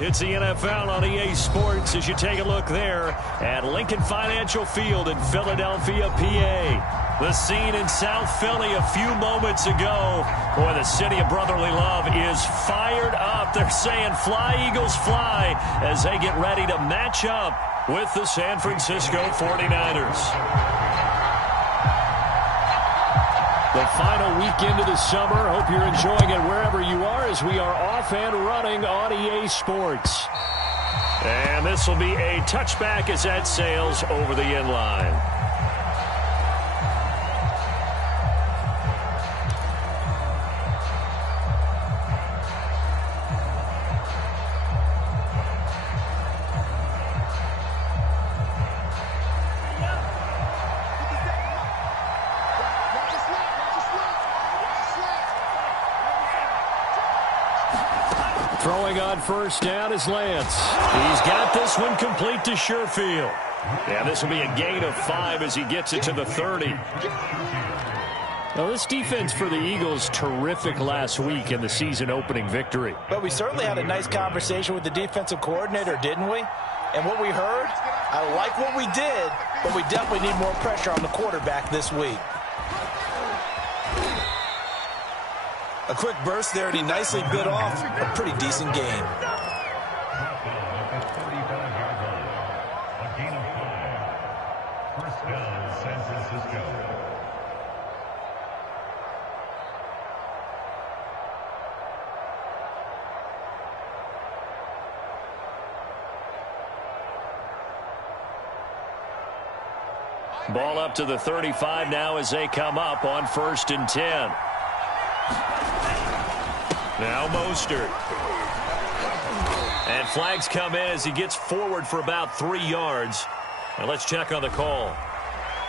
It's the NFL on EA Sports as you take a look there at Lincoln Financial Field in Philadelphia, PA. The scene in South Philly a few moments ago. Boy, the city of brotherly love is fired up. They're saying fly, Eagles, fly as they get ready to match up with the San Francisco 49ers. The final weekend of the summer. Hope you're enjoying it wherever you are as we are off and running on EA Sports. And this will be a touchback as that sails over the end line. Throwing on first down is Lance. He's got this one complete to Sherfield. Yeah, this will be a gain of 5 as he gets it to the 30. Now, this defense for the Eagles, terrific last week in the season opening victory. But we certainly had a nice conversation with the defensive coordinator, didn't we? And what we heard, I like what we did, but we definitely need more pressure on the quarterback this week. A quick burst there, and he nicely bit off a pretty decent gain. A gain of 5. First down, San Francisco. Ball up to the 35 now as they come up on 1st and 10. Now Mostert. And flags come in as he gets forward for about 3 yards. Now let's check on the call.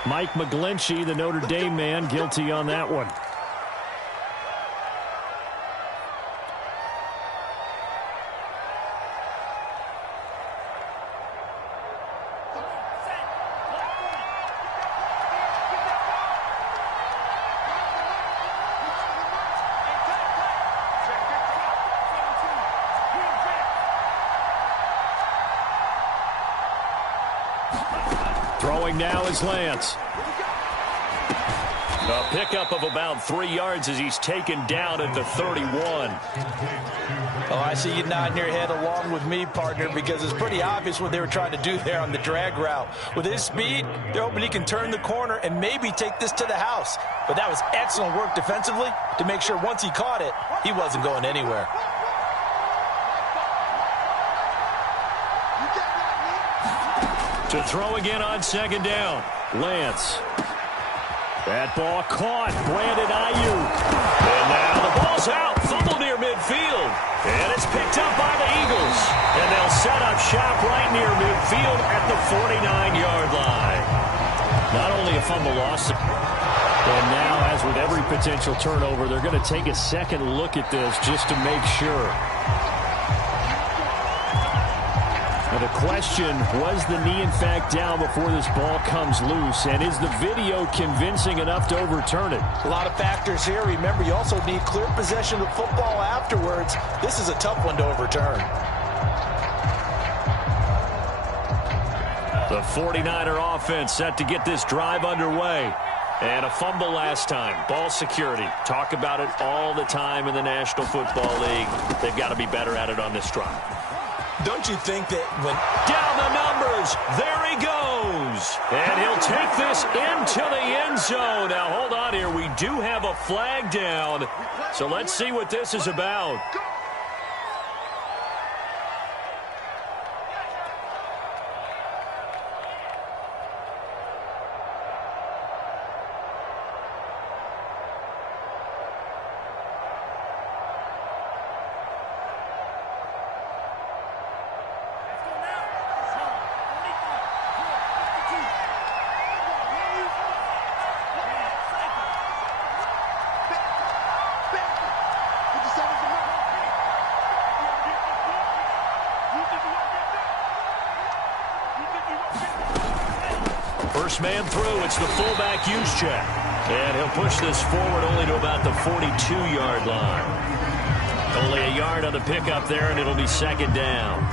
Mike McGlinchey, the Notre Dame man, guilty on that one. Throwing now is Lance. A pickup of about 3 yards as he's taken down at the 31. Oh, I see you nodding your head along with me, partner, because it's pretty obvious what they were trying to do there on the drag route. With his speed, they're hoping he can turn the corner and maybe take this to the house. But that was excellent work defensively to make sure once he caught it, he wasn't going anywhere. To throw again on 2nd down. Lance. That ball caught. Brandon Ayuk. And now the ball's out. Fumble near midfield. And it's picked up by the Eagles. And they'll set up shop right near midfield at the 49-yard line. Not only a fumble loss, and now, as with every potential turnover, they're going to take a second look at this just to make sure. Now the question, was the knee in fact down before this ball comes loose? And is the video convincing enough to overturn it? A lot of factors here. Remember, you also need clear possession of football afterwards. This is a tough one to overturn. The 49er offense set to get this drive underway. And a fumble last time. Ball security. Talk about it all the time in the National Football League. They've got to be better at it on this drive. Don't you think that when... Down the numbers. There he goes. And he'll take this into the end zone. Now, hold on here. We do have a flag down. So let's see what this is about. First man through, it's the fullback use check. And he'll push this forward only to about the 42-yard line. Only a yard on the pickup there, and it'll be second down.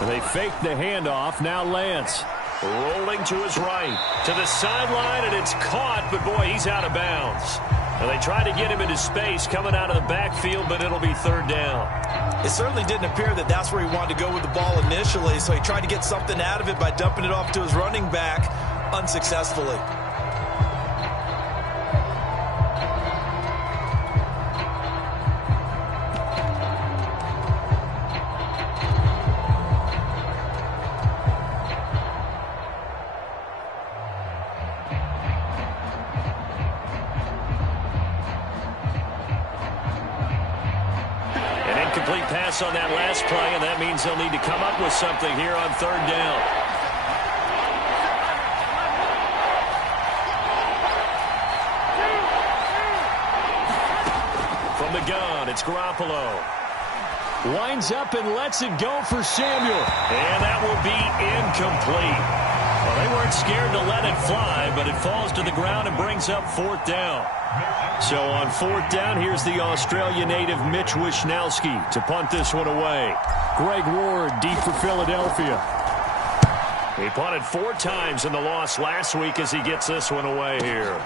They fake the handoff. Now Lance rolling to his right to the sideline, and it's caught, but boy, he's out of bounds. And they try to get him into space coming out of the backfield, but it'll be third down. It certainly didn't appear that that's where he wanted to go with the ball initially, so he tried to get something out of it by dumping it off to his running back unsuccessfully. Complete pass on that last play, and that means they'll need to come up with something here on third down. From the gun, it's Garoppolo. Winds up and lets it go for Samuel. And that will be incomplete. Well, they weren't scared to let it fly, but it falls to the ground and brings up fourth down. So on fourth down, here's the Australia native Mitch Wishnowsky to punt this one away. Greg Ward deep for Philadelphia. He punted 4 times in the loss last week as he gets this one away here.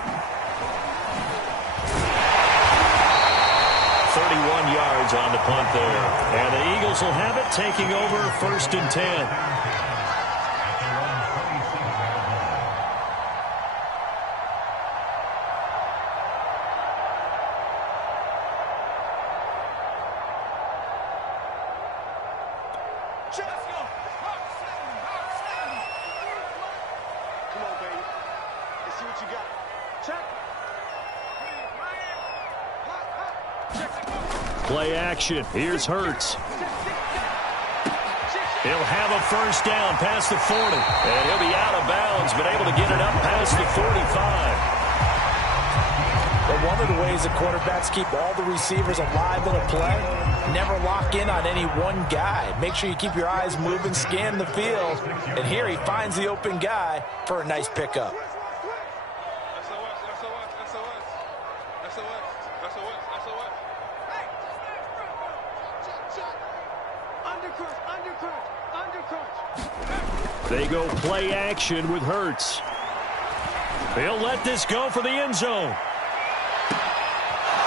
31 yards on the punt there. And the Eagles will have it, taking over first and 10. Play action. Here's Hurts. He'll have a first down past the 40. And he'll be out of bounds, but able to get it up past the 45. But one of the ways that quarterbacks keep all the receivers alive in a play, never lock in on any one guy. Make sure you keep your eyes moving, scan the field. And here he finds the open guy for a nice pickup. They go play action with Hurts. He'll let this go for the end zone.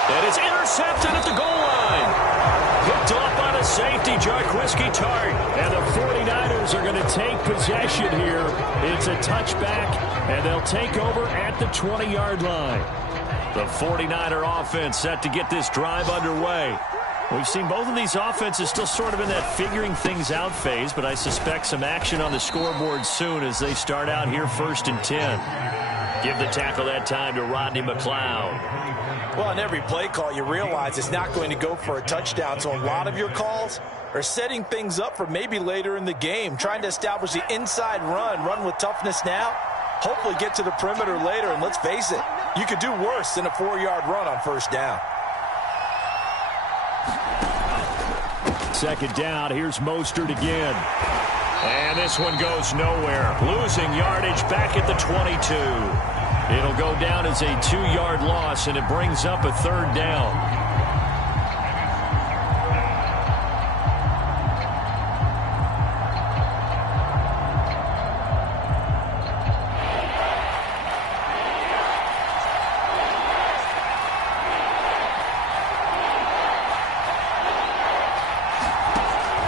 And it's intercepted at the goal line. Picked off by the safety, Jarquiski Tart. And the 49ers are going to take possession here. It's a touchback, and they'll take over at the 20-yard line. The 49er offense set to get this drive underway. We've seen both of these offenses still sort of in that figuring things out phase, but I suspect some action on the scoreboard soon as they start out here first and 10. Give the tackle that time to Rodney McLeod. Well, in every play call, you realize it's not going to go for a touchdown, so a lot of your calls are setting things up for maybe later in the game, trying to establish the inside run with toughness now, hopefully get to the perimeter later, and let's face it, you could do worse than a 4-yard run on first down. Second down, here's Mostert again. And this one goes nowhere. Losing yardage back at the 22. It'll go down as a 2-yard loss, and it brings up a third down.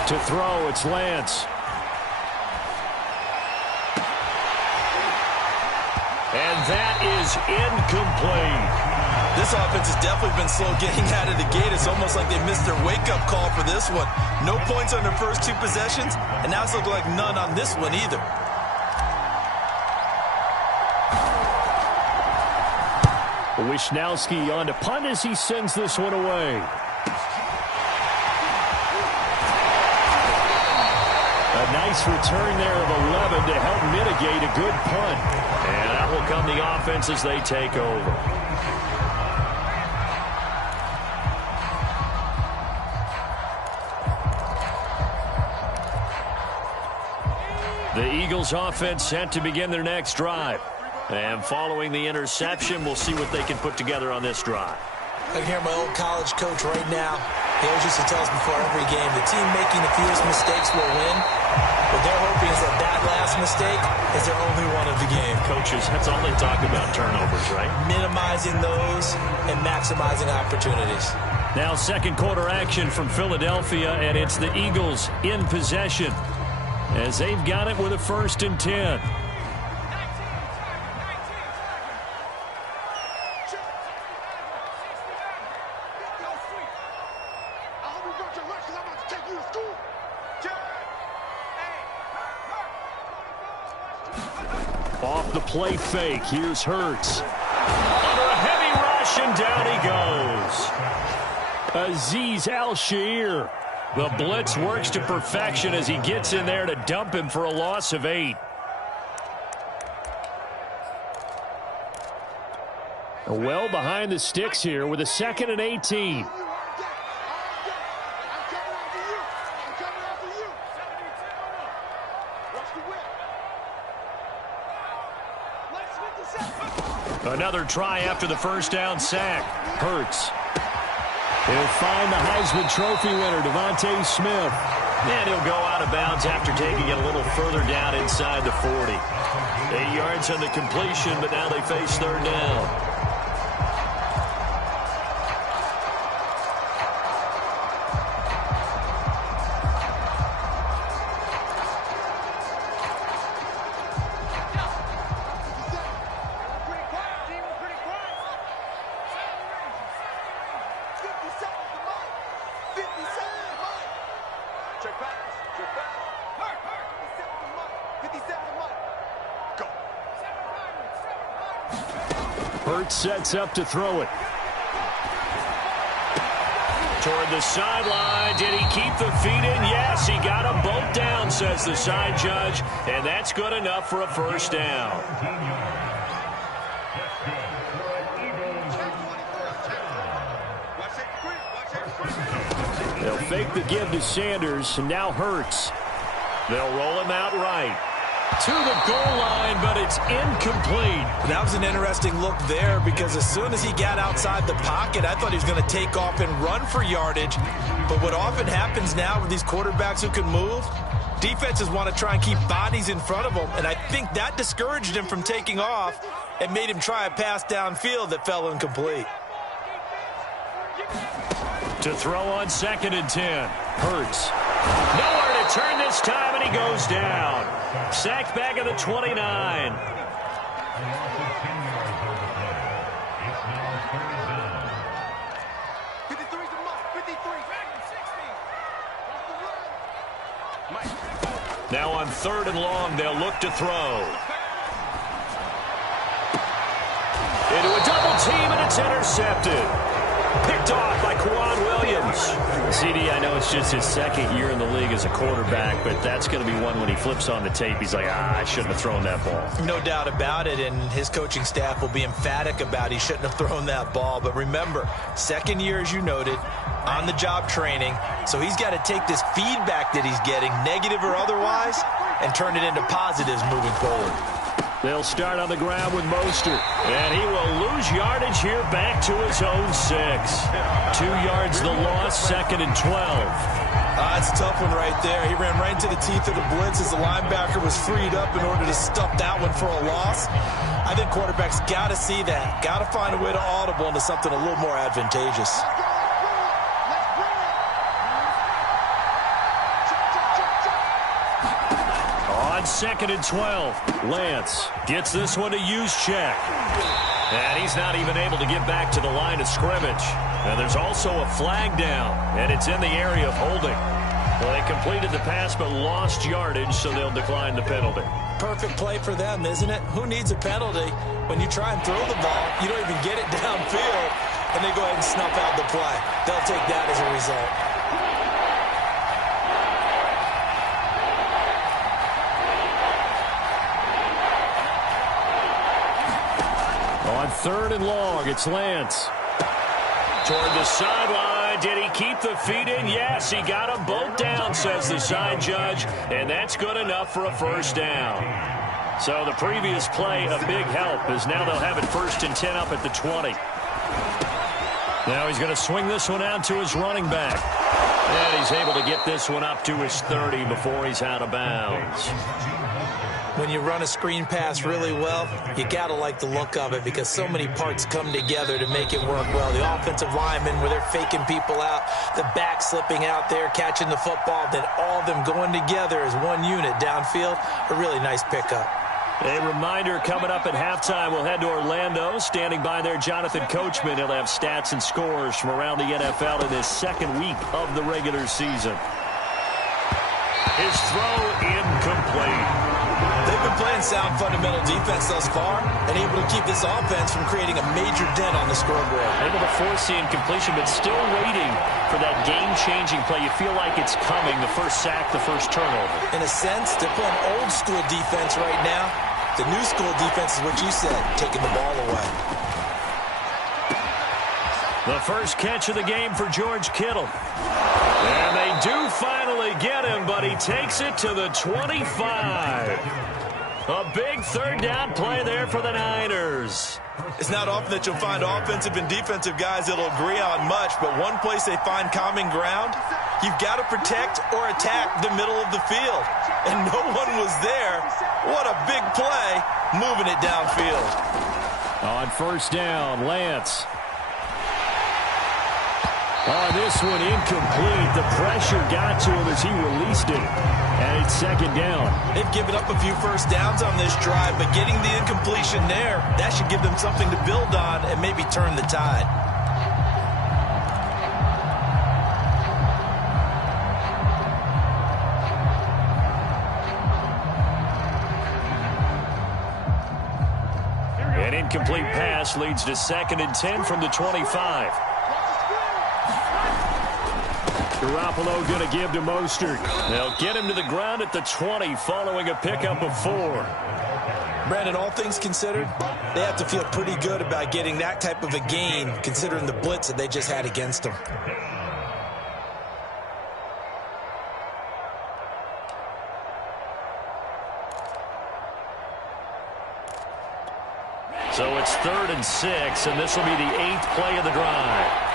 To throw, it's Lance. And that is incomplete. This offense has definitely been slow getting out of the gate. It's almost like they missed their wake-up call for this one. No points on their first 2 possessions, and now it's looking like none on this one either. Wishnowsky on to punt as he sends this one away. A nice return there of 11 to help mitigate a good punt. And that will come the offense as they take over. The Eagles offense set to begin their next drive. And following the interception, we'll see what they can put together on this drive. I can hear my old college coach right now. He always used to tell us before every game, the team making the fewest mistakes will win. What they're hoping is that last mistake is their only one of the game. Coaches, that's all they talk about, turnovers, right? Minimizing those and maximizing opportunities. Now second quarter action from Philadelphia, and it's the Eagles in possession as they've got it with a 1st and 10. Off the play fake, here's Hurts. Under a heavy rush, and down he goes. Azeez Al-Shaair. The blitz works to perfection as he gets in there to dump him for a loss of 8. Well behind the sticks here with a 2nd and 18. Another try after the first down sack. Hurts. He'll find the Heisman Trophy winner, Devontae Smith. And he'll go out of bounds after taking it a little further down inside the 40. 8 yards on the completion, but now they face 3rd down. Hurts sets up to throw it. Toward the sideline. Did he keep the feet in? Yes, he got them both down, says the side judge. And that's good enough for a 1st down. They'll fake the give to Sanders, and now Hurts. They'll roll him out right. To the goal line, but it's incomplete. That was an interesting look there because as soon as he got outside the pocket, I thought he was going to take off and run for yardage. But what often happens now with these quarterbacks who can move, defenses want to try and keep bodies in front of them, and I think that discouraged him from taking off and made him try a pass downfield that fell incomplete. To throw on 2nd and 10. Hurts. Nowhere to turn this time, and he goes down. Sacked back at the 29. Now on 3rd and long, they'll look to throw. Into a double team, and it's intercepted. Picked off by Quan Williams. CD, I know it's just his 2nd year in the league as a quarterback, but that's going to be one when he flips on the tape. He's like, I shouldn't have thrown that ball. No doubt about it, and his coaching staff will be emphatic about he shouldn't have thrown that ball. But remember, 2nd year, as you noted, on-the-job training, so he's got to take this feedback that he's getting, negative or otherwise, and turn it into positives moving forward. They'll start on the ground with Mostert. And he will lose yardage here back to his own 6. 2 yards the loss, 2nd and 12. That's a tough one right there. He ran right into the teeth of the blitz as the linebacker was freed up in order to stuff that one for a loss. I think quarterbacks got to see that. Got to find a way to audible into something a little more advantageous. On 2nd and 12, Lance gets this one to use check. And he's not even able to get back to the line of scrimmage. And there's also a flag down, and it's in the area of holding. Well, they completed the pass but lost yardage, so they'll decline the penalty. Perfect play for them, isn't it? Who needs a penalty? When you try and throw the ball, you don't even get it downfield, and they go ahead and snuff out the play. They'll take that as a result. 3rd and long. It's Lance. Toward the sideline. Did he keep the feet in? Yes, he got them both down, says the side judge, and that's good enough for a first down. So the previous play, a big help, as now they'll have it 1st and 10 up at the 20. Now he's going to swing this one out to his running back. And he's able to get this one up to his 30 before he's out of bounds. When you run a screen pass really well, you got to like the look of it because so many parts come together to make it work well. The offensive linemen, where they're faking people out, the back slipping out there, catching the football, then all of them going together as one unit downfield. A really nice pickup. A reminder coming up at halftime, we'll head to Orlando. Standing by there, Jonathan Coachman. He'll have stats and scores from around the NFL in this 2nd week of the regular season. His throw incomplete. They've been playing sound fundamental defense thus far and able to keep this offense from creating a major dent on the scoreboard. Able to force the incompletion, but still waiting for that game-changing play. You feel like it's coming, the first sack, the first turnover. In a sense, they're playing old-school defense right now. The new school defense is what you said, taking the ball away. The first catch of the game for George Kittle. And they do finally get him, but he takes it to the 25. A big 3rd down play there for the Niners. It's not often that you'll find offensive and defensive guys that'll agree on much, but one place they find common ground, you've got to protect or attack the middle of the field. And no one was there. What a big play, moving it downfield. On 1st down, Lance. On this one, incomplete. The pressure got to him as he released it. And it's 2nd down. They've given up a few first downs on this drive, but getting the incompletion there, that should give them something to build on and maybe turn the tide. An incomplete pass leads to 2nd and 10 from the 25. Garoppolo going to give to Mostert. They'll get him to the ground at the 20 following a pickup of 4. Brandon, all things considered, they have to feel pretty good about getting that type of a gain considering the blitz that they just had against them. So it's 3rd and 6, and this will be the 8th play of the drive.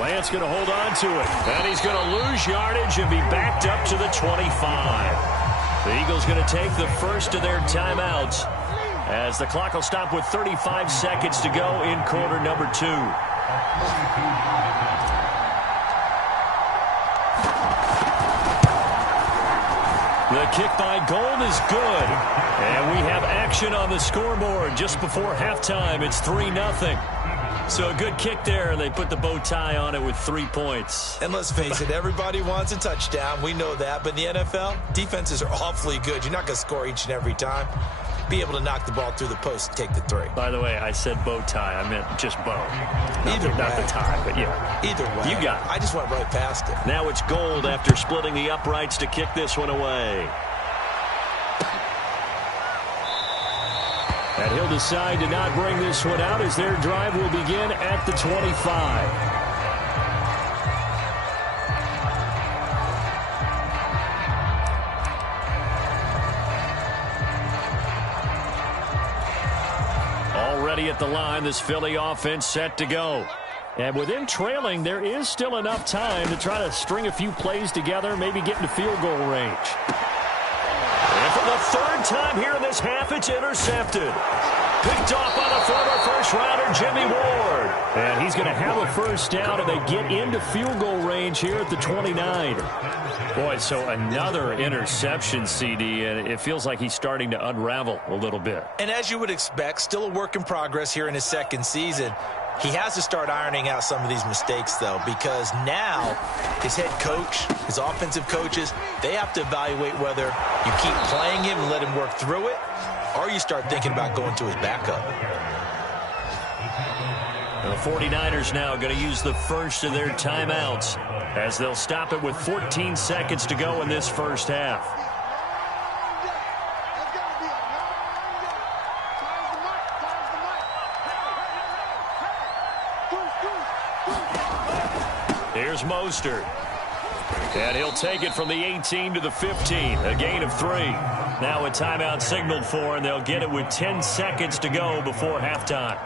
Lance going to hold on to it. And he's going to lose yardage and be backed up to the 25. The Eagles going to take the first of their timeouts as the clock will stop with 35 seconds to go in quarter number 2. The kick by Gold is good. And we have action on the scoreboard just before halftime. It's 3-0. So a good kick there, and they put the bow tie on it with 3 points. And let's face it, everybody wants a touchdown. We know that. But in the NFL, defenses are awfully good. You're not going to score each and every time. Be able to knock the ball through the post and take the 3. By the way, I said bow tie. I meant just bow. Not the tie, but yeah. Either way. You got it. I just went right past it. Now it's Gold after splitting the uprights to kick this one away. And he'll decide to not bring this one out as their drive will begin at the 25. Already at the line, this Philly offense set to go. And with them trailing, there is still enough time to try to string a few plays together, maybe get into field goal range. And for the 3rd time here in this half, it's intercepted. Picked off by the former first-rounder, Jimmy Ward. And he's going to have a first down, and they get into field goal range here at the 29. Boy, so another interception, CD, and it feels like he's starting to unravel a little bit. And as you would expect, still a work in progress here in his 2nd season. He has to start ironing out some of these mistakes, though, because now his head coach, his offensive coaches, they have to evaluate whether you keep playing him and let him work through it, or you start thinking about going to his backup. The 49ers now going to use the first of their timeouts as they'll stop it with 14 seconds to go in this first half. Here's Mostert. And he'll take it from the 18 to the 15. A gain of 3. Now a timeout signaled for, and they'll get it with 10 seconds to go before halftime.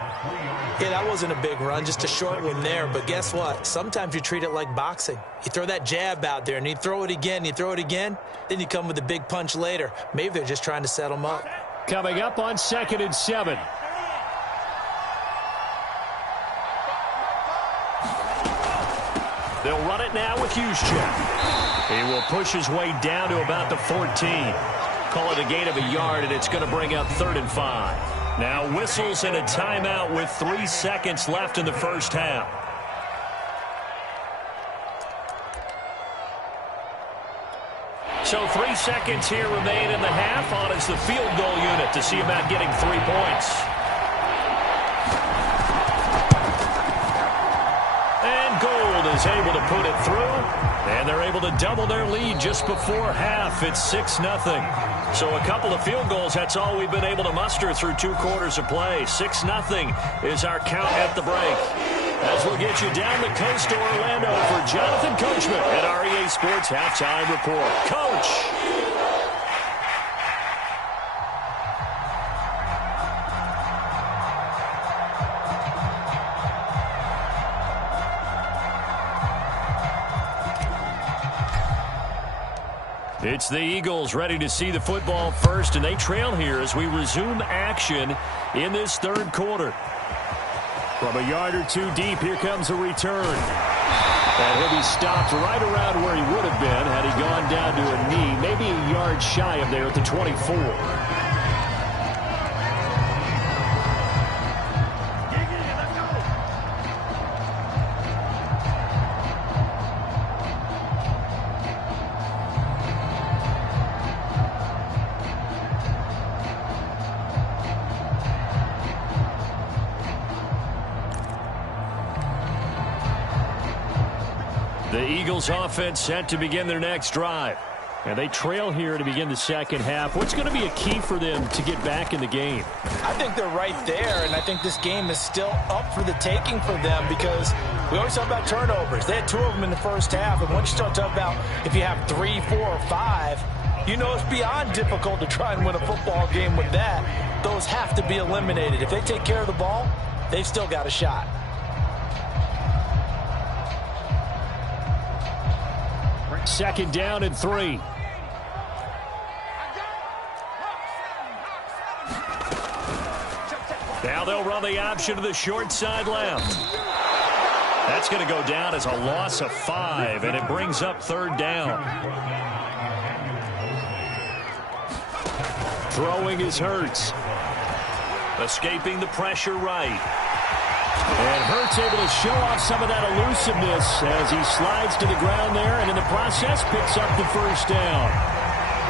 Yeah, that wasn't a big run, just a short one there. But guess what? Sometimes you treat it like boxing. You throw that jab out there, and you throw it again, you throw it again, then you come with a big punch later. Maybe they're just trying to set them up. Coming up on 2nd and 7. They'll run it now with Juszczyk. He will push his way down to about the 14. Call it a gain of a yard, and it's going to bring up 3rd and 5. Now whistles and a timeout with 3 seconds left in the first half. So 3 seconds here remain in the half. On is the field goal unit to see about getting 3 points. And Gold is able to put it through. And they're able to double their lead just before half. It's 6-0. So a couple of field goals, that's all we've been able to muster through 2 quarters of play. 6-0 is our count at the break. As we'll get you down the coast to Orlando for Jonathan Coachman at REA Sports Halftime Report. Coach! It's the Eagles ready to see the football first, and they trail here as we resume action in this 3rd quarter. From a yard or 2 deep, here comes a return. And he'll be stopped right around where he would have been had he gone down to a knee, maybe a yard shy of there at the 24. The Eagles offense set to begin their next drive. And they trail here to begin the second half. What's going to be a key for them to get back in the game? I think they're right there, and I think this game is still up for the taking for them because we always talk about turnovers. They had 2 of them in the first half, and once you start talking about if you have 3, 4, or 5, you know it's beyond difficult to try and win a football game with that. Those have to be eliminated. If they take care of the ball, they've still got a shot. Second down and 3. Now they'll run the option to the short side left. That's going to go down as a loss of 5, and it brings up 3rd down. Throwing is Hurts. Escaping the pressure right. And Hurts able to show off some of that elusiveness as he slides to the ground there and in the process picks up the 1st down.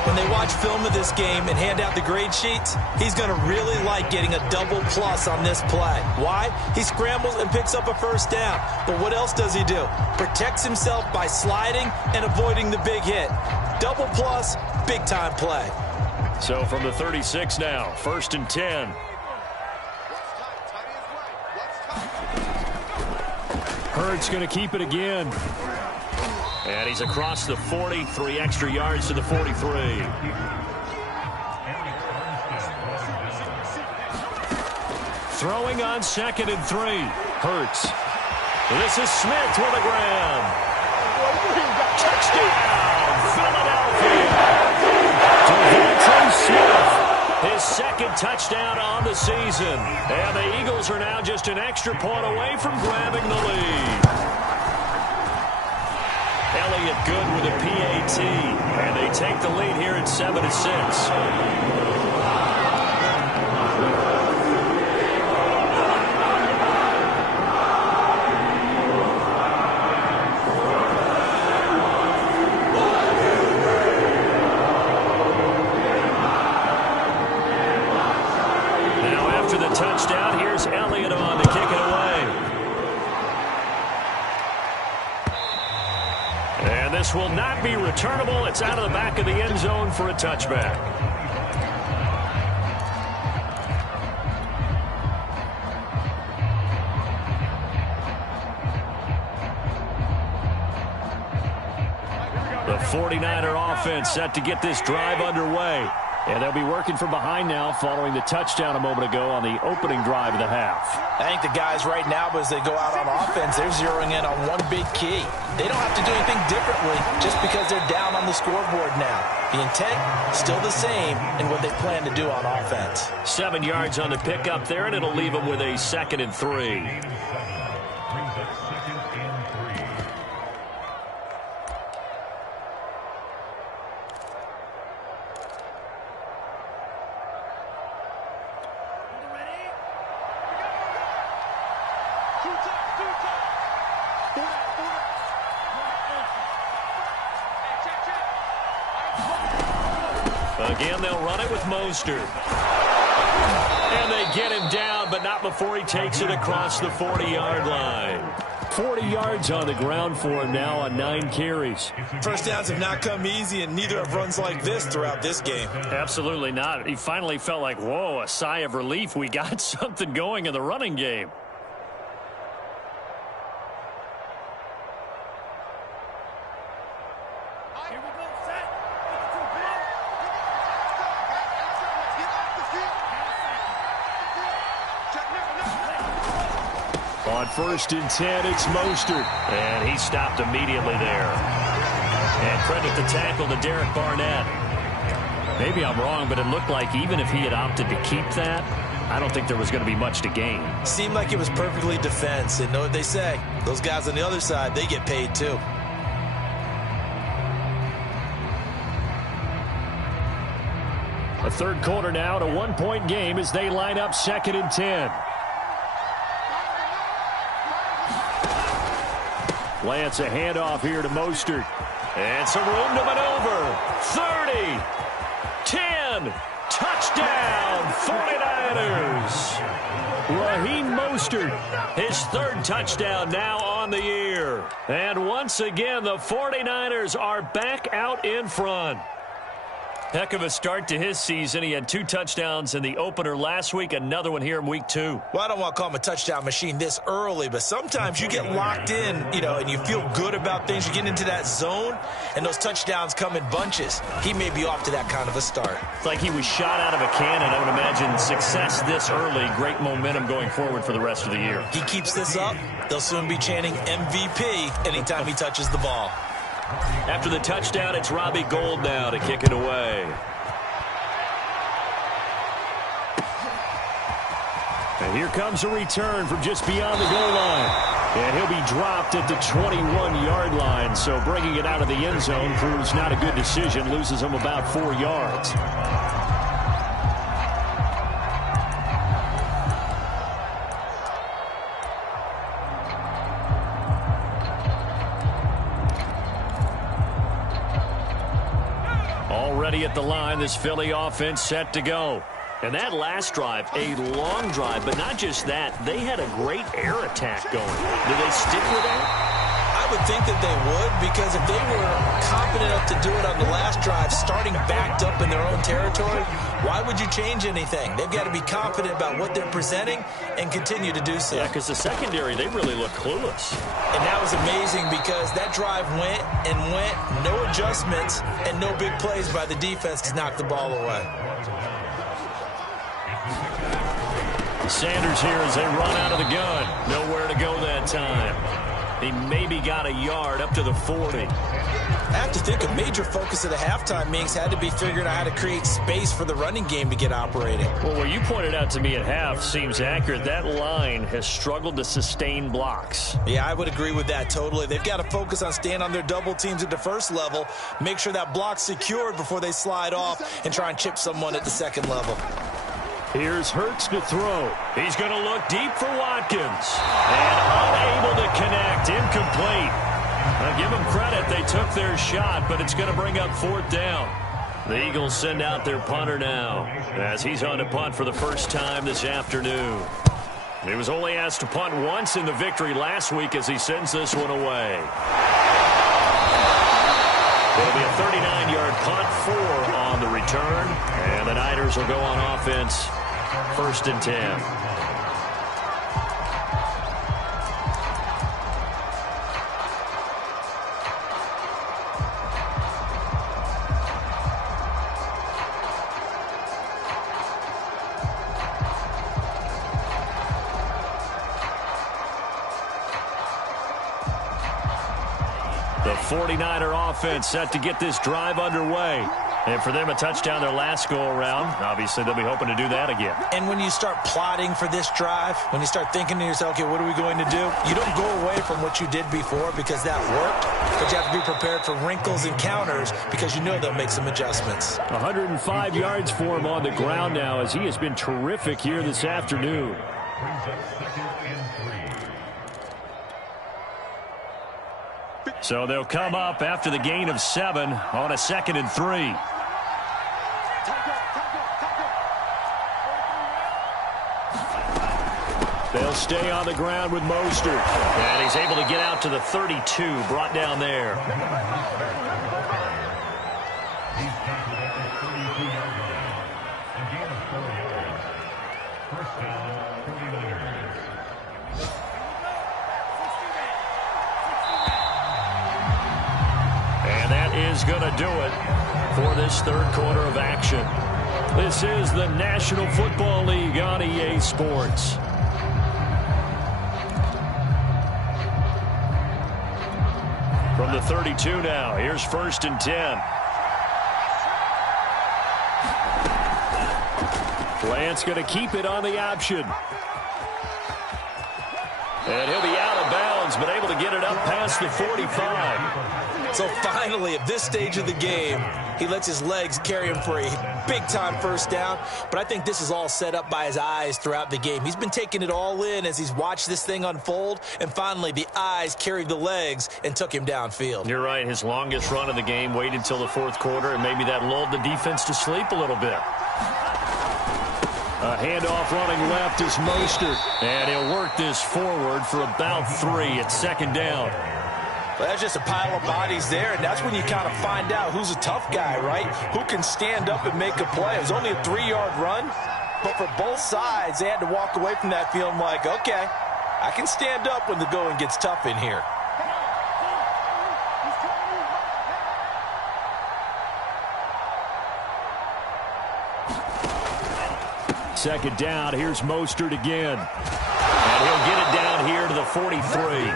When they watch film of this game and hand out the grade sheets, he's going to really like getting a double plus on this play. Why? He scrambles and picks up a 1st down. But what else does he do? Protects himself by sliding and avoiding the big hit. Double plus, big time play. So from the 36 now, 1st and 10. Hurts going to keep it again. And he's across the 40, 3 extra yards to the 43. Throwing on 2nd and 3. Hurts. This is Smith with a grab. Touchdown, Philadelphia. Devontae Smith. His 2nd touchdown on the season. And the Eagles are now just an extra point away from grabbing the lead. Elliott good with a PAT. And they take the lead here at 7-6. Touchdown. Here's Elliott on to kick it away. And this will not be returnable. It's out of the back of the end zone for a touchback. The 49er offense set to get this drive underway. And they'll be working from behind now following the touchdown a moment ago on the opening drive of the half. I think the guys right now, as they go out on offense, they're zeroing in on one big key. They don't have to do anything differently just because they're down on the scoreboard now. The intent, still the same in what they plan to do on offense. 7 yards on the pickup there, and it'll leave them with a 2nd and 3. Again, they'll run it with Mostert. And they get him down, but not before he takes it across the 40-yard line. 40 yards on the ground for him now on 9 carries. First downs have not come easy, and neither have runs like this throughout this game. Absolutely not. He finally felt like, whoa, a sigh of relief. We got something going in the running game. On 1st and 10, it's Mostert. And he stopped immediately there. And credit the tackle to Derek Barnett. Maybe I'm wrong, but it looked like even if he had opted to keep that, I don't think there was going to be much to gain. Seemed like it was perfectly defense. And know what they say? Those guys on the other side, they get paid too. A third quarter now, to 1-point game as they line up 2nd and 10. Lance, a handoff here to Mostert. And some room to maneuver. 30, 10, touchdown, 49ers. Raheem Mostert, his 3rd touchdown now on the year. And once again, the 49ers are back out in front. Heck of a start to his season. He had 2 touchdowns in the opener last week, another one here in week 2. Well, I don't want to call him a touchdown machine this early, but sometimes you get locked in, and you feel good about things. You get into that zone, and those touchdowns come in bunches. He may be off to that kind of a start. It's like he was shot out of a cannon. I would imagine success this early, great momentum going forward for the rest of the year. He keeps this up, they'll soon be chanting MVP anytime he touches the ball. After the touchdown, it's Robbie Gould now to kick it away. And here comes a return from just beyond the goal line. And he'll be dropped at the 21-yard line. So bringing it out of the end zone proves not a good decision. Loses him about 4 yards. Already at the line, this Philly offense set to go. And that last drive, a long drive, but not just that. They had a great air attack going. Do they stick with that? I would think that they would, because if they were confident enough to do it on the last drive, starting backed up in their own territory, why would you change anything? They've got to be confident about what they're presenting and continue to do so. Yeah, because the secondary, they really look clueless. And that was amazing because that drive went and went, no adjustments, and no big plays by the defense to knock the ball away. Sanders here as they run out of the gun. Nowhere to go that time. He maybe got a yard up to the 40. I have to think a major focus of the halftime meetings had to be figuring out how to create space for the running game to get operating. Well, what you pointed out to me at half seems accurate. That line has struggled to sustain blocks. Yeah, I would agree with that totally. They've got to focus on staying on their double teams at the first level, make sure that block's secured before they slide off and try and chip someone at the second level. Here's Hurts to throw. He's going to look deep for Watkins. And unable to connect. Incomplete. Now give them credit. They took their shot, but it's going to bring up 4th down. The Eagles send out their punter now as he's on to punt for the first time this afternoon. He was only asked to punt once in the victory last week as he sends this one away. It'll be a 39-yard punt, 4 on the return. And the Niners will go on offense, 1st and 10. The 49er offense set to get this drive underway. And for them, a touchdown their last go-around. Obviously, they'll be hoping to do that again. And when you start plotting for this drive, when you start thinking to yourself, okay, what are we going to do? You don't go away from what you did before because that worked, but you have to be prepared for wrinkles and counters because you know they'll make some adjustments. 105 yards for him on the ground now as he has been terrific here this afternoon. So they'll come up after the gain of 7 on a 2nd and 3. They'll stay on the ground with Mostert. And he's able to get out to the 32, brought down there. And that is going to do it for this third quarter of action. This is the National Football League on EA Sports. From the 32 now, here's 1st and 10. Lance going to keep it on the option. And he'll be out of bounds, but able to get it up past the 45. So finally, at this stage of the game, he lets his legs carry him for a big-time first down. But I think this is all set up by his eyes throughout the game. He's been taking it all in as he's watched this thing unfold. And finally, the eyes carried the legs and took him downfield. You're right. His longest run of the game waited until the fourth quarter, and maybe that lulled the defense to sleep a little bit. A handoff running left is Mostert. And he'll work this forward for about 3 at 2nd down. Well, that's just a pile of bodies there, and that's when you kind of find out who's a tough guy, right? Who can stand up and make a play. It was only a 3-yard run, but for both sides, they had to walk away from that feeling like, okay, I can stand up when the going gets tough in here. Second down, here's Mostert again. And he'll get it down here to the 43.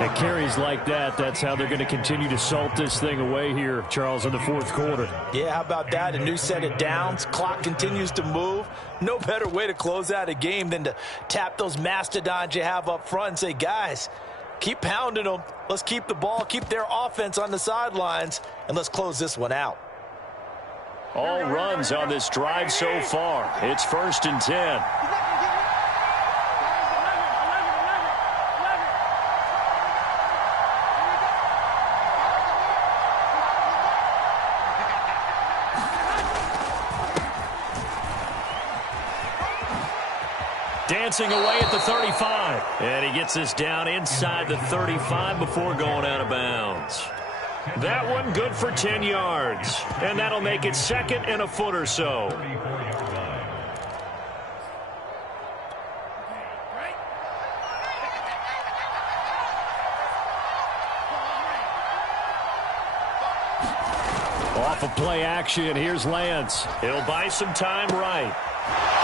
At carries like that, that's how they're going to continue to salt this thing away here, Charles, in the fourth quarter. Yeah, how about that? A new set of downs. Clock continues to move. No better way to close out a game than to tap those mastodons you have up front and say, guys, keep pounding them. Let's keep the ball, keep their offense on the sidelines, and let's close this one out. All runs on this drive so far. It's 1st and 10. Dancing away at the 35. And he gets this down inside the 35 before going out of bounds. That one good for 10 yards. And that'll make it 2nd and a foot or so. Off of play action, here's Lance. He'll buy some time right.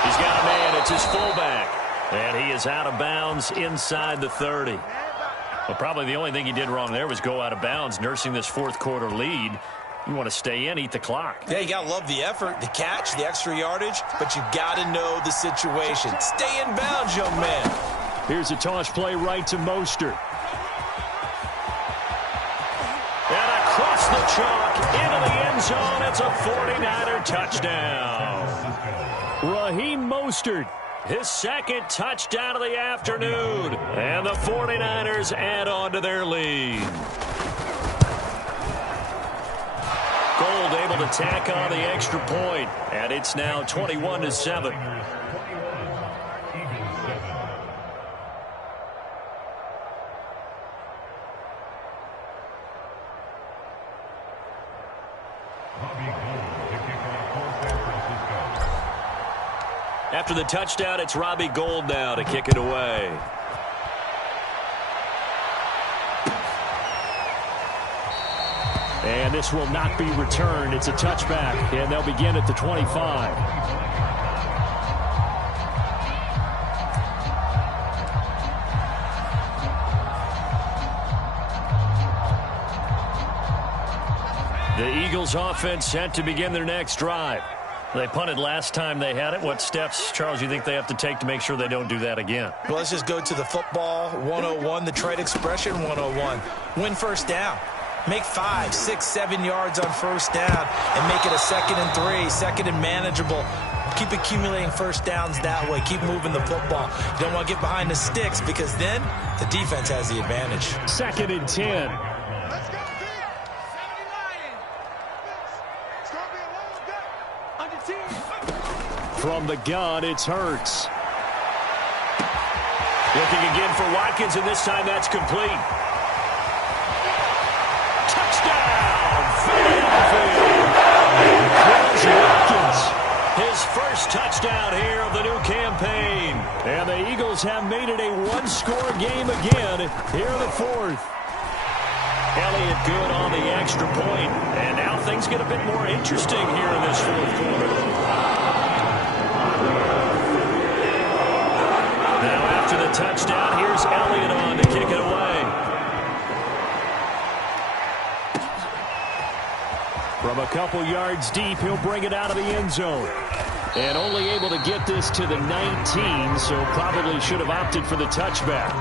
He's got a man. It's his fullback. And he is out of bounds inside the 30. Well, probably the only thing he did wrong there was go out of bounds, nursing this fourth quarter lead. You want to stay in, eat the clock. Yeah, you got to love the effort, the catch, the extra yardage, but you got to know the situation. Stay in bounds, young man. Here's a toss play right to Mostert. And across the chalk into the end zone. It's a 49er touchdown. Raheem Mostert. His 2nd touchdown of the afternoon. And the 49ers add on to their lead. Gold able to tack on the extra point. And it's now 21-7. After the touchdown, it's Robbie Gould now to kick it away. And this will not be returned. It's a touchback, and they'll begin at the 25. The Eagles offense set to begin their next drive. They punted last time they had it. What steps, Charles, you think they have to take to make sure they don't do that again? Well, let's just go to the football 101, the trade expression 101. Win first down. Make 5, 6, 7 yards on first down and make it a 2nd and 3, 2nd and manageable. Keep accumulating first downs that way. Keep moving the football. You don't want to get behind the sticks because then the defense has the advantage. 2nd and 10. Let's go, team. 79. It's going to be a long day on your team. From the gun, it's Hurts. Looking again for Watkins, and this time that's complete. Touchdown, Philadelphia. Here's Watkins. His first touchdown here of the new campaign. And the Eagles have made it a one-score game again here in the 4th. Elliott good on the extra point. And now things get a bit more interesting here in this 4th quarter. Now after the touchdown, here's Elliott on to kick it away. From a couple yards deep, he'll bring it out of the end zone. And only able to get this to the 19, so probably should have opted for the touchback.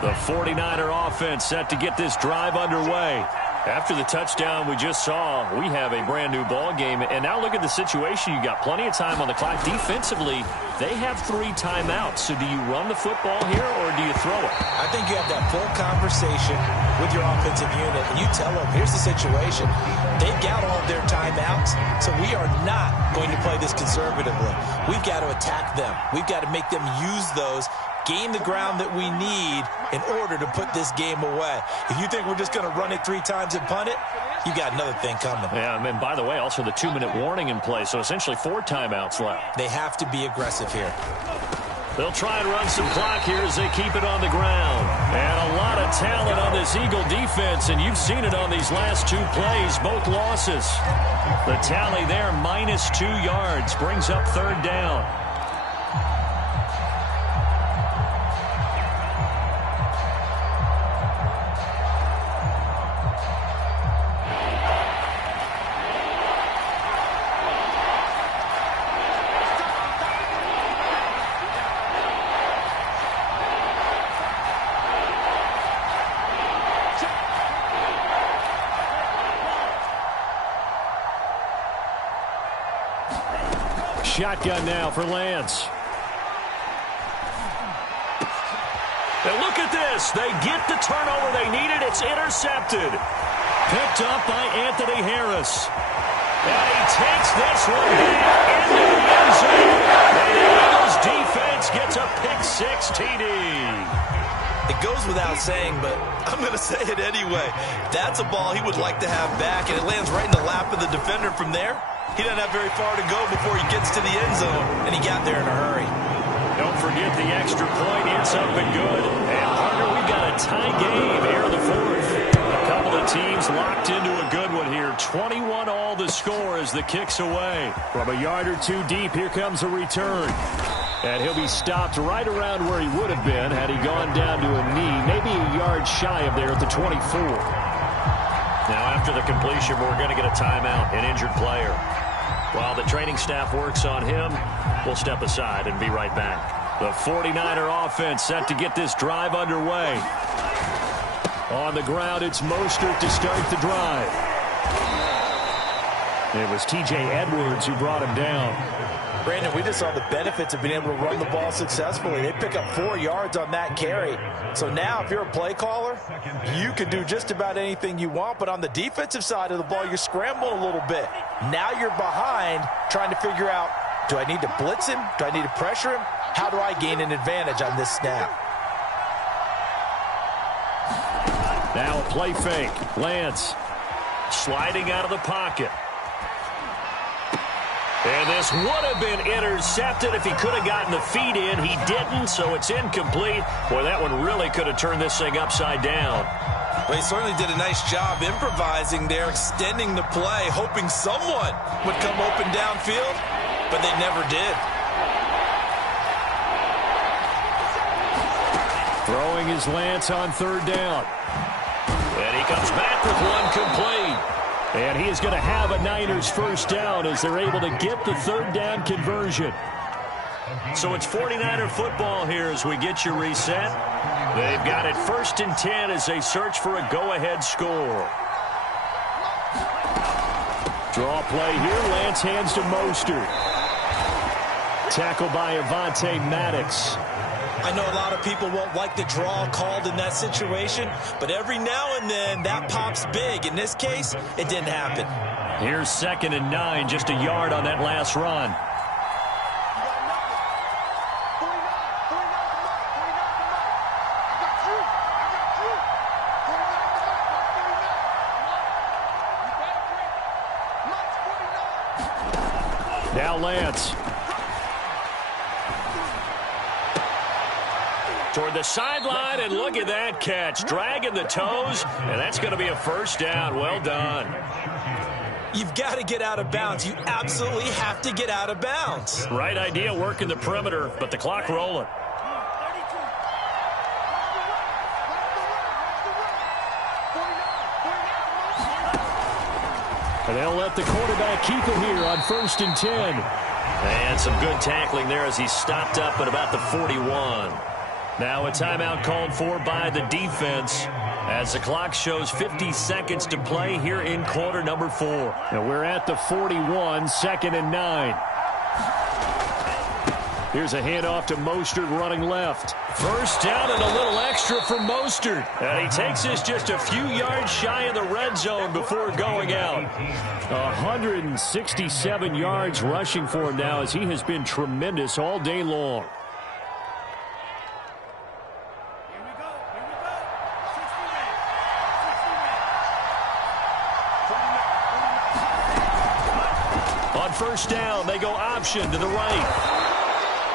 The 49er offense set to get this drive underway. After the touchdown we just saw, we have a brand new ball game. And now look at the situation. You got plenty of time on the clock. Defensively, they have 3 timeouts. So do you run the football here or do you throw it? I think you have that full conversation with your offensive unit, and you tell them, here's the situation. They've got all of their timeouts, so we are not going to play this conservatively. We've got to attack them. We've got to make them use those, gain the ground that we need in order to put this game away. If you think we're just going to run it 3 times and punt it, you got another thing coming. Yeah, and by the way, also the 2-minute warning in play, so essentially 4 timeouts left. They have to be aggressive here. They'll try and run some clock here as they keep it on the ground. And a lot of talent on this Eagle defense, and you've seen it on these last 2 plays, both losses. The tally there, minus 2 yards, brings up 3rd down. Shotgun now for Lance. And look at this. They get the turnover they needed. It's intercepted. Picked up by Anthony Harris. And he takes this one back into the end zone. And the Eagles defense gets a pick-6 TD. It goes without saying, but I'm going to say it anyway. That's a ball he would like to have back, and it lands right in the lap of the defender from there. He doesn't have very far to go before he gets to the end zone, and he got there in a hurry. Don't forget the extra point. It's up and good. And, partner, we've got a tie game here in the 4th. A couple of teams locked into a good one here. 21 all the score as the kick's away. From a yard or 2 deep, here comes a return. And he'll be stopped right around where he would have been had he gone down to a knee, maybe a yard shy of there at the 24. Now, after the completion, we're going to get a timeout, an injured player. While the training staff works on him, we'll step aside and be right back. The 49er offense set to get this drive underway. On the ground, it's Mostert to start the drive. It was T.J. Edwards who brought him down. Brandon, we just saw the benefits of being able to run the ball successfully. They pick up 4 yards on that carry. So now, if you're a play caller, you can do just about anything you want. But on the defensive side of the ball, you're scrambling a little bit. Now you're behind trying to figure out, do I need to blitz him? Do I need to pressure him? How do I gain an advantage on this snap? Now a play fake. Lance sliding out of the pocket. And this would have been intercepted if he could have gotten the feet in. He didn't, so it's incomplete. Boy, that one really could have turned this thing upside down. Well, he certainly did a nice job improvising there, extending the play, hoping someone would come open downfield, but they never did. Throwing his Lance on third down. And he comes back with one complete. And he is going to have a Niners first down as they're able to get the third down conversion. So it's 49er football here as we get you reset. They've got it 1st and 10 as they search for a go-ahead score. Draw play here. Lance hands to Mostert. Tackled by Avonte Maddox. I know a lot of people won't like the draw called in that situation, but every now and then that pops big. In this case, it didn't happen. Here's 2nd and 9, just a yard on that last run. Now Lance. Toward the sideline, and look at that catch. Dragging the toes, and that's going to be a first down. Well done. You've got to get out of bounds. You absolutely have to get out of bounds. Right idea, working the perimeter, but the clock rolling. And they'll let the quarterback keep it here on 1st and 10. And some good tackling there as he stopped up at about the 41. Now a timeout called for by the defense as the clock shows 50 seconds to play here in quarter number 4. And we're at the 41, 2nd and 9. Here's a handoff to Mostert running left. First down and a little extra for Mostert. And he takes this just a few yards shy of the red zone before going out. 167 yards rushing for him now as he has been tremendous all day long. On first down, they go option to the right.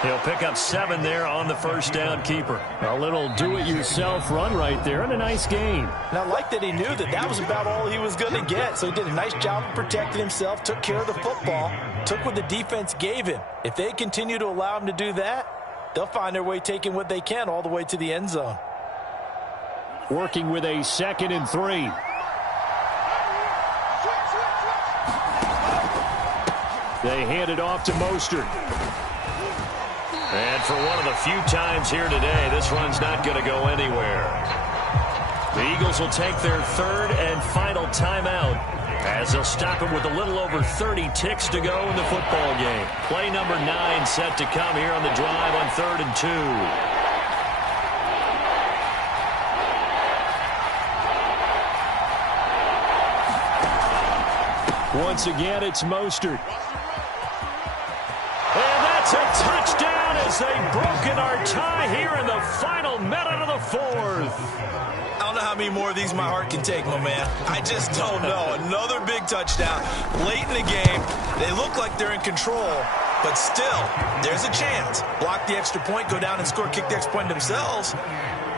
He'll pick up 7 there on the first down keeper. A little do-it-yourself run right there and a nice gain. And I like that he knew that that was about all he was going to get. So he did a nice job of protecting himself, took care of the football, took what the defense gave him. If they continue to allow him to do that, they'll find their way taking what they can all the way to the end zone. Working with a 2nd and 3. They hand it off to Mostert. And for one of the few times here today, this run's not going to go anywhere. The Eagles will take their 3rd and final timeout as they'll stop it with a little over 30 ticks to go in the football game. Play number 9 set to come here on the drive on 3rd and 2. Once again, it's Mostert. And that's a touchdown as they've broken our tie here in the final minute of the 4th. I don't know how many more of these my heart can take, my man. I just don't know. Another big touchdown late in the game. They look like they're in control, but still, there's a chance. Block the extra point, go down and score, kick the extra point themselves.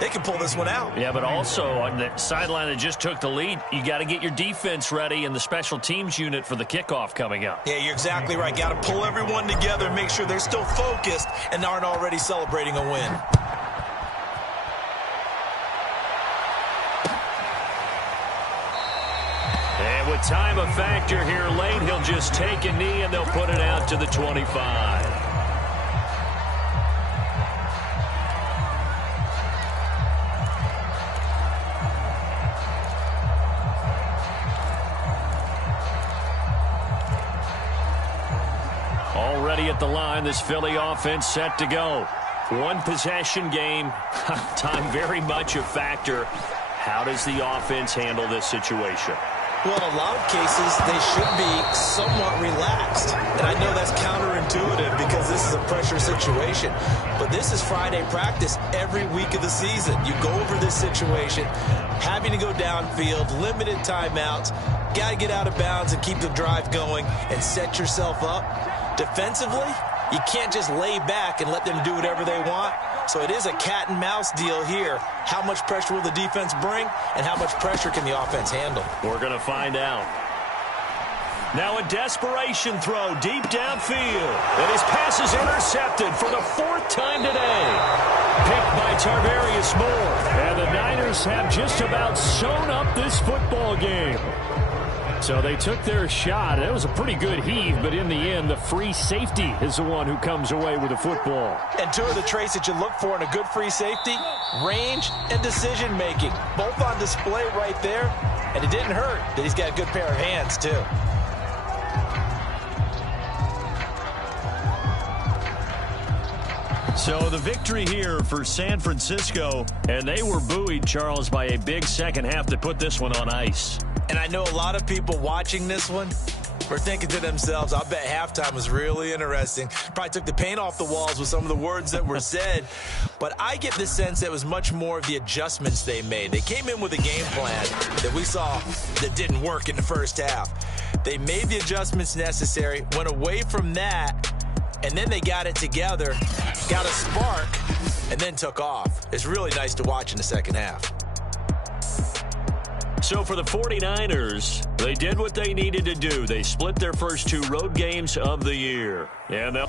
They can pull this one out. Yeah, but also on the sideline that just took the lead, you got to get your defense ready and the special teams unit for the kickoff coming up. Yeah, you're exactly right. Got to pull everyone together and make sure they're still focused and aren't already celebrating a win. And with time a factor here late, he'll just take a knee and they'll put it out to the 25. Already at the line, this Philly offense set to go. One possession game, time very much a factor. How does the offense handle this situation? Well, in a lot of cases, they should be somewhat relaxed. And I know that's counterintuitive because this is a pressure situation. But this is Friday practice every week of the season. You go over this situation, having to go downfield, limited timeouts, got to get out of bounds and keep the drive going and set yourself up. Defensively, you can't just lay back and let them do whatever they want. So it is a cat and mouse deal here. How much pressure will the defense bring, and how much pressure can the offense handle? We're going to find out. Now a desperation throw deep downfield. And his pass is intercepted for the 4th time today. Picked by Tarvarius Moore. And the Niners have just about sewn up this football game. So they took their shot. It was a pretty good heave, but in the end, the free safety is the one who comes away with the football. And two of the traits that you look for in a good free safety, range and decision-making. Both on display right there. And it didn't hurt that he's got a good pair of hands, too. So the victory here for San Francisco, and they were buoyed, Charles, by a big second half to put this one on ice. And I know a lot of people watching this one were thinking to themselves, I bet halftime was really interesting. Probably took the paint off the walls with some of the words that were said. But I get the sense that it was much more of the adjustments they made. They came in with a game plan that we saw that didn't work in the first half. They made the adjustments necessary, went away from that, and then they got it together, got a spark, and then took off. It's really nice to watch in the second half. So for the 49ers, they did what they needed to do. They split their first 2 road games of the year. And they'll